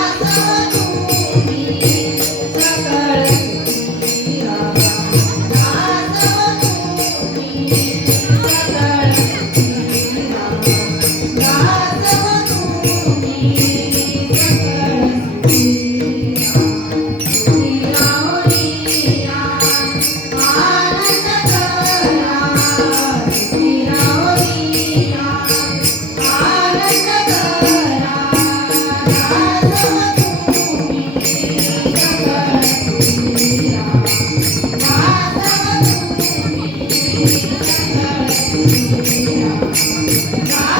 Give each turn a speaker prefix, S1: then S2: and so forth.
S1: Father. God.